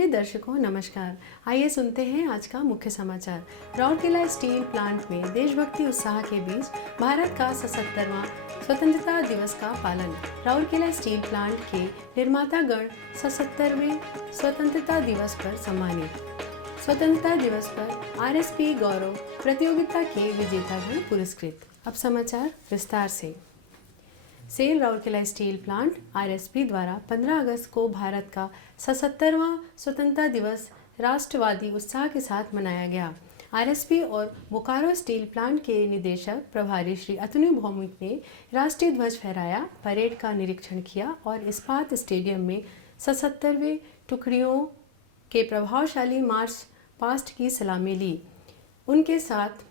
प्रिय दर्शकों नमस्कार। आइए सुनते हैं आज का मुख्य समाचार। राउरकेला स्टील प्लांट में देशभक्ति उत्साह के बीच भारत का 77वां स्वतंत्रता दिवस का पालन। राउरकेला स्टील प्लांट के निर्मातागण 77वें स्वतंत्रता दिवस पर सम्मानित। स्वतंत्रता दिवस पर आरएसपी गौरव प्रतियोगिता के विजेतागण पुरस्कृत। अब समाचार विस्तार से। SAIL Rourkela steel plant RSP द्वारा 15 अगस्त को भारत का 77वां स्वतंत्रता दिवस राष्ट्रवादी उत्साह के साथ मनाया गया। आरएसपी और बोकारो स्टील प्लांट के निदेशक प्रभारी श्री अतनु भौमिक ने राष्ट्रीय ध्वज फहराया, परेड का निरीक्षण किया और इस्पात स्टेडियम में 77वें टुकड़ियों के प्रभावशाली मार्च पास्ट की सलामी ली। उनके साथ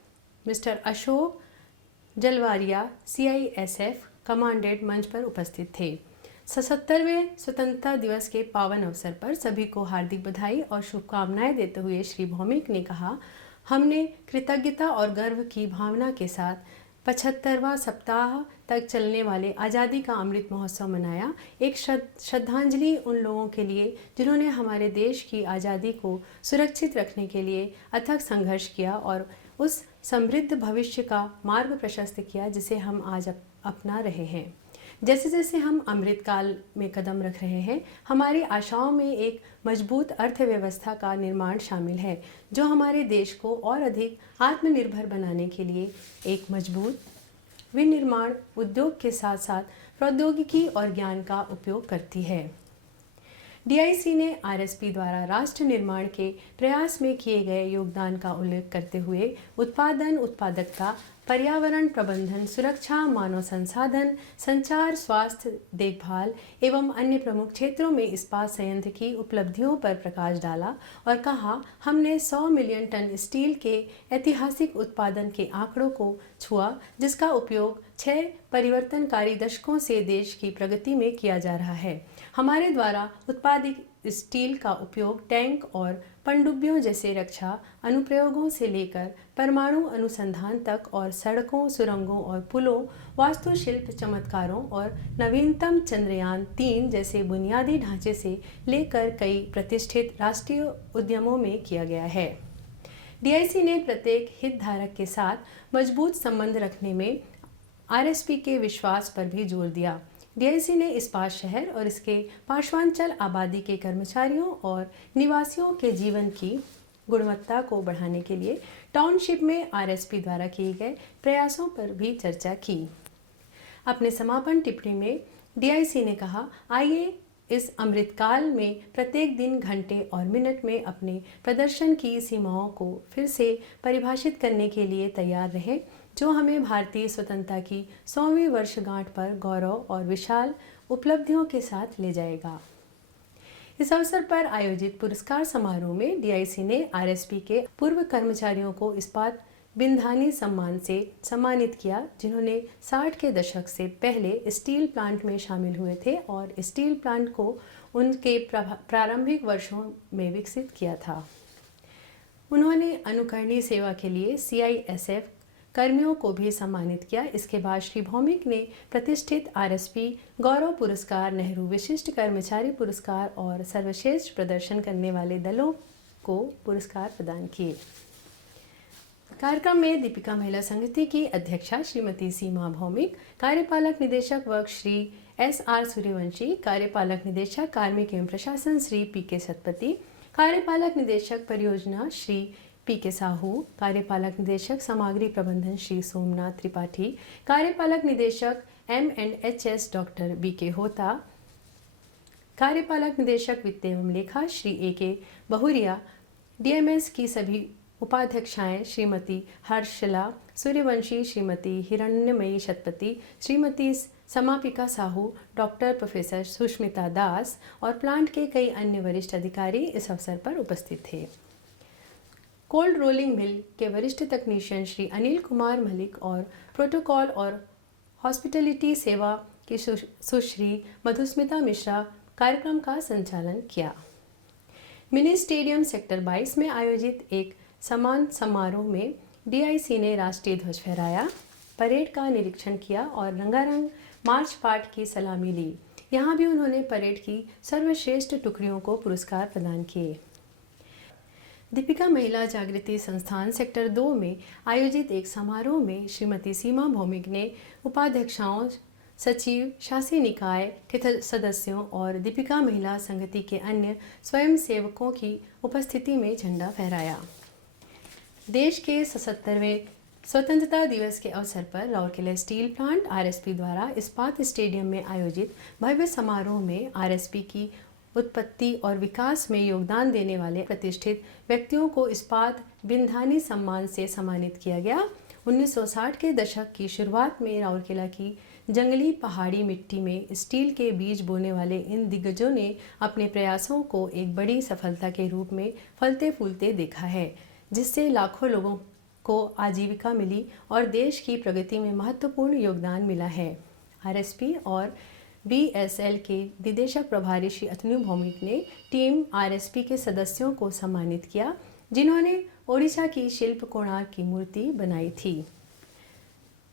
मिस्टर अशोक जलवारिया सीआईएसएफ कमांडेंट मंच पर उपस्थित थे। 77वें स्वतंत्रता दिवस के पावन अवसर पर सभी को हार्दिक बधाई और शुभकामनाएं देते हुए श्री भौमिक ने कहा, हमने कृतज्ञता और गर्व की भावना के साथ 75वां सप्ताह तक चलने वाले आज़ादी का अमृत महोत्सव मनाया। एक श्रद्धांजलि उन लोगों के लिए जिन्होंने हमारे देश की आज़ादी को सुरक्षित रखने के लिए अथक संघर्ष किया और उस समृद्ध भविष्य का मार्ग प्रशस्त किया जिसे हम आज अपना रहे हैं। जैसे जैसे हम अमृत काल में कदम रख रहे हैं, हमारी आशाओं में एक मजबूत अर्थव्यवस्था का निर्माण शामिल है, जो हमारे देश को और अधिक आत्मनिर्भर बनाने के लिए एक मजबूत विनिर्माण उद्योग के साथ साथ प्रौद्योगिकी और ज्ञान का उपयोग करती है। डीआईसी ने आरएसपी द्वारा राष्ट्र निर्माण के प्रयास में किए गए योगदान का उल्लेख करते हुए उत्पादन, उत्पादकता, पर्यावरण प्रबंधन, सुरक्षा, मानव संसाधन, संचार, स्वास्थ्य देखभाल एवं अन्य प्रमुख क्षेत्रों में इस्पात संयंत्र की उपलब्धियों पर प्रकाश डाला और कहा, हमने 100 मिलियन टन स्टील के ऐतिहासिक उत्पादन के आंकड़ों को छुआ, जिसका उपयोग 6 परिवर्तनकारी दशकों से देश की प्रगति में किया जा रहा है। हमारे द्वारा उत्पादित स्टील का उपयोग टैंक और पनडुब्बियों जैसे रक्षा अनुप्रयोगों से लेकर परमाणु अनुसंधान तक और सड़कों, सुरंगों और पुलों, वास्तुशिल्प चमत्कारों और नवीनतम चंद्रयान 3 जैसे बुनियादी ढांचे से लेकर कई प्रतिष्ठित राष्ट्रीय उद्यमों में किया गया है। डीआईसी ने प्रत्येक हितधारक के साथ मजबूत संबंध रखने में आरएसपी के विश्वास पर भी जोर दिया। डीआईसी ने इस्पात शहर और इसके पार्श्वांचल आबादी के कर्मचारियों और निवासियों के जीवन की गुणवत्ता को बढ़ाने के लिए टाउनशिप में आरएसपी द्वारा किए गए प्रयासों पर भी चर्चा की। अपने समापन टिप्पणी में डीआईसी ने कहा, आइए इस अमृतकाल में प्रत्येक दिन, घंटे और मिनट में अपने प्रदर्शन की सीमाओं को फिर से परिभाषित करने के लिए तैयार रहे, जो हमें भारतीय स्वतंत्रता की 100वीं वर्षगांठ पर गौरव और विशाल उपलब्धियों के साथ ले जाएगा। इस अवसर पर आयोजित पुरस्कार समारोह में डीआईसी ने आरएसपी के पूर्व कर्मचारियों को इस्पात बिंधानी सम्मान से सम्मानित किया, जिन्होंने 60 के दशक से पहले स्टील प्लांट में शामिल हुए थे और स्टील प्लांट को उनके प्रारंभिक वर्षों में विकसित किया था। उन्होंने अनुकरणीय सेवा के लिए सीआईएसएफ कर्मियों को भी सम्मानित किया। इसके बाद श्री भौमिक ने प्रतिष्ठित आरएसपी गौरव पुरस्कार, नेहरू विशिष्ट कर्मचारी पुरस्कार और सर्वश्रेष्ठ प्रदर्शन करने वाले दलों को पुरस्कार प्रदान किए। कार्यक्रम में दीपिका महिला संगति की अध्यक्षा श्रीमती सीमा भौमिक, कार्यपालक निदेशक वर्ग श्री एसआर सूर्यवंशी, कार्यपालक निदेशक कार्मिक एवं प्रशासन श्री पीके सतपति, कार्यपालक निदेशक परियोजना श्री पीके साहू, कार्यपालक निदेशक सामग्री प्रबंधन श्री सोमनाथ त्रिपाठी, कार्यपालक निदेशक M&HS डॉक्टर बीके होता, कार्यपालक निदेशक वित्त एवं लेखा श्री AK बहुरिया, डीएमएस की सभी उपाध्यक्षाएं श्रीमती हर्षला सूर्यवंशी, श्रीमती हिरण्यमयी शतपति, श्रीमती समापिका साहू, डॉक्टर प्रोफेसर सुष्मिता दास और प्लांट के कई अन्य वरिष्ठ अधिकारी इस अवसर पर उपस्थित थे। कोल्ड रोलिंग मिल के वरिष्ठ तकनीशियन श्री अनिल कुमार मलिक और प्रोटोकॉल और हॉस्पिटलिटी सेवा की सुश्री मधुस्मिता मिश्रा कार्यक्रम का संचालन किया। मिनी स्टेडियम सेक्टर 22 में आयोजित एक सम्मान समारोह में डीआईसी ने राष्ट्रीय ध्वज फहराया, परेड का निरीक्षण किया और रंगारंग मार्च पास्ट की सलामी ली। यहाँ भी उन्होंने परेड की सर्वश्रेष्ठ टुकड़ियों को पुरस्कार प्रदान किए। दीपिका महिला जागृति संस्थान सेक्टर 2 में आयोजित एक समारोह में श्रीमती सीमा भौमिक ने उपाध्यक्षाओं, सचिव, शासी निकाय के सदस्यों और दीपिका महिला संगति के अन्य स्वयंसेवकों की उपस्थिति में झंडा फहराया। देश के 77वें स्वतंत्रता दिवस के अवसर पर राउरकेला स्टील प्लांट आरएसपी द्वारा इस्पात स्टेडियम में आयोजित भव्य समारोह में आरएसपी की उत्पत्ति और विकास में योगदान देने वाले प्रतिष्ठित व्यक्तियों को इस्पात बिंधानी सम्मान से सम्मानित किया गया। 1960 के दशक की शुरुआत में राउरकेला की जंगली पहाड़ी मिट्टी में स्टील के बीज बोने वाले इन दिग्गजों ने अपने प्रयासों को एक बड़ी सफलता के रूप में फलते फूलते देखा है, जिससे लाखों लोगों को आजीविका मिली और देश की प्रगति में महत्वपूर्ण योगदान मिला है। आरएसपी और बीएसएल के निदेशक प्रभारी श्री अतनु भौमिक ने टीम आरएसपी के सदस्यों को सम्मानित किया, जिन्होंने ओडिशा की शिल्प कोणार्क की मूर्ति बनाई थी।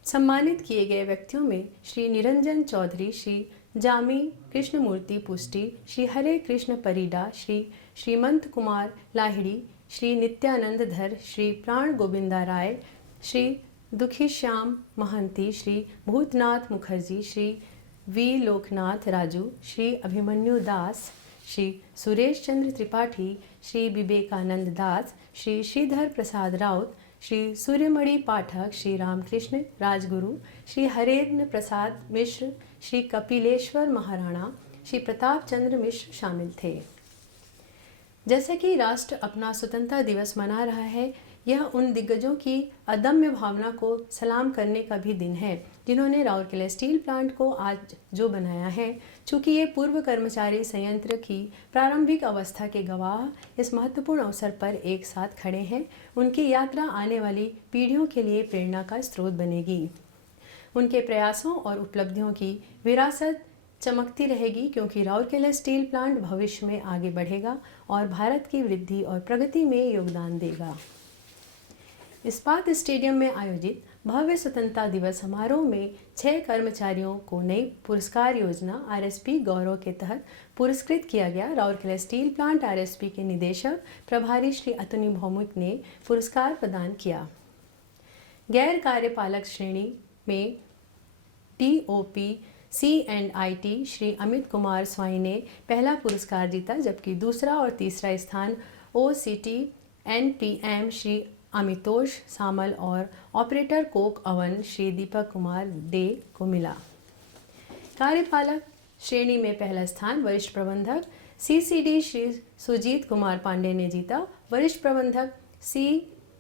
सम्मानित किए गए व्यक्तियों में श्री निरंजन चौधरी, श्री जामी कृष्णमूर्ति पुष्टि, श्री हरे कृष्ण परिडा, श्री श्रीमंत कुमार लाहिड़ी, श्री नित्यानंद धर, श्री प्राण गोविंदा राय, श्री दुखीश्याम महंती, श्री भूतनाथ मुखर्जी, श्री वी लोकनाथ राजू, श्री अभिमन्यु दास, श्री सुरेश चंद्र त्रिपाठी, श्री विवेकानंद दास, श्री श्रीधर प्रसाद राउत, श्री सूर्यमणि पाठक, श्री रामकृष्ण राजगुरु, श्री हरेंद्र प्रसाद मिश्र, श्री कपिलेश्वर महाराणा, श्री प्रताप चंद्र मिश्र शामिल थे। जैसे कि राष्ट्र अपना स्वतंत्रता दिवस मना रहा है, यह उन दिग्गजों की अदम्य भावना को सलाम करने का भी दिन है, जिन्होंने राउरकेला स्टील प्लांट को आज जो बनाया है। चूँकि ये पूर्व कर्मचारी संयंत्र की प्रारंभिक अवस्था के गवाह इस महत्वपूर्ण अवसर पर एक साथ खड़े हैं, उनकी यात्रा आने वाली पीढ़ियों के लिए प्रेरणा का स्रोत बनेगी। उनके प्रयासों और उपलब्धियों की विरासत चमकती रहेगी, क्योंकि राउरकेला स्टील प्लांट भविष्य में आगे बढ़ेगा और भारत की वृद्धि और प्रगति में योगदान देगा। इस्पात स्टेडियम में आयोजित भव्य स्वतंत्रता दिवस समारोह में 6 कर्मचारियों को नई पुरस्कार योजना आरएसपी गौरव के तहत पुरस्कृत किया गया। राउरकेला स्टील प्लांट आरएसपी के निदेशक प्रभारी श्री अतनु भौमिक ने पुरस्कार प्रदान किया। गैर कार्यपालक श्रेणी में टीओपी C&IT श्री अमित कुमार स्वाई ने पहला पुरस्कार जीता, जबकि दूसरा और तीसरा स्थान OCT NPM श्री अमितोष सामल और operator Coke oven Shri Deepak Kumar day को मिला। कार्यपालक श्रेणी में पहला स्थान वरिष्ठ प्रबंधक CCD श्री सुजीत कुमार पांडे ने जीता। वरिष्ठ प्रबंधक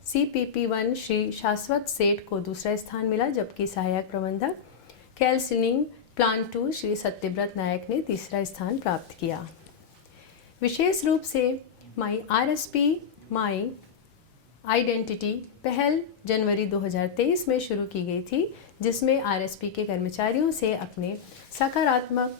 CPP1 श्री शाश्वत सेठ को दूसरा स्थान मिला, जबकि सहायक प्रबंधक कैल्सनिंग प्लांट 2 श्री सत्यव्रत नायक ने तीसरा स्थान प्राप्त किया। विशेष रूप से माई आरएसपी माई आइडेंटिटी पहल जनवरी 2023 में शुरू की गई थी, जिसमें आरएसपी के कर्मचारियों से अपने सकारात्मक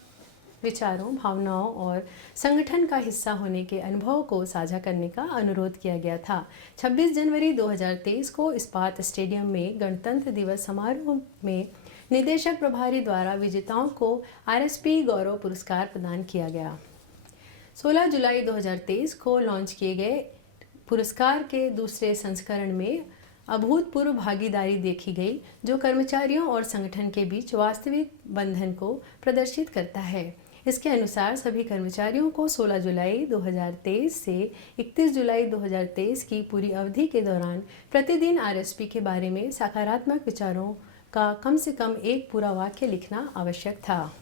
विचारों, भावनाओं और संगठन का हिस्सा होने के अनुभव को साझा करने का अनुरोध किया गया था। 26 जनवरी 2023 को इस्पात स्टेडियम में गणतंत्र दिवस समारोह में निदेशक प्रभारी द्वारा विजेताओं को आरएसपी गौरव पुरस्कार प्रदान किया गया। 16 जुलाई 2023 को लॉन्च किए गए पुरस्कार के दूसरे संस्करण में अभूतपूर्व भागीदारी देखी गई, जो कर्मचारियों और संगठन के बीच वास्तविक बंधन को प्रदर्शित करता है। इसके अनुसार सभी कर्मचारियों को 16 जुलाई 2023 से 31 जुलाई 2023 की पूरी अवधि के दौरान प्रतिदिन आरएसपी के बारे में सकारात्मक विचारों का कम से कम एक पूरा वाक्य लिखना आवश्यक था।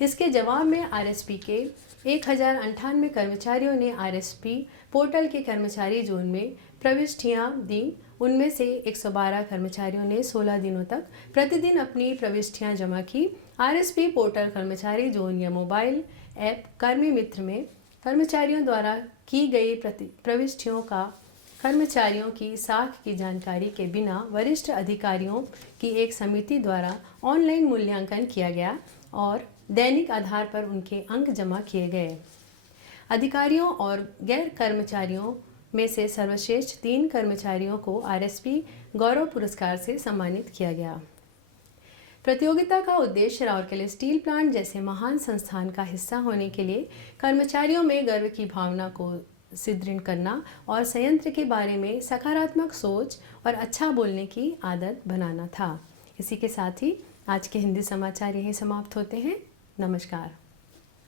इसके जवाब में आरएसपी के 1098 कर्मचारियों ने आरएसपी पोर्टल के कर्मचारी जोन में प्रविष्टियां दी। उनमें से 112 कर्मचारियों ने 16 दिनों तक प्रतिदिन अपनी प्रविष्टियां जमा की। आरएसपी पोर्टल कर्मचारी जोन या मोबाइल ऐप कर्मी मित्र में कर्मचारियों द्वारा की गई प्रविष्टियों का कर्मचारियों की साख की जानकारी के बिना वरिष्ठ अधिकारियों की एक समिति द्वारा ऑनलाइन मूल्यांकन किया गया और दैनिक आधार पर उनके अंक जमा किए गए। अधिकारियों और गैर कर्मचारियों में से सर्वश्रेष्ठ 3 कर्मचारियों को आरएसपी गौरव पुरस्कार से सम्मानित किया गया। प्रतियोगिता का उद्देश्य राउरकेला स्टील प्लांट जैसे महान संस्थान का हिस्सा होने के लिए कर्मचारियों में गर्व की भावना को सुदृढ़ करना और संयंत्र के बारे में सकारात्मक सोच और अच्छा बोलने की आदत बनाना था। इसी के साथ ही आज के हिंदी समाचार यहीं समाप्त होते हैं। नमस्कार।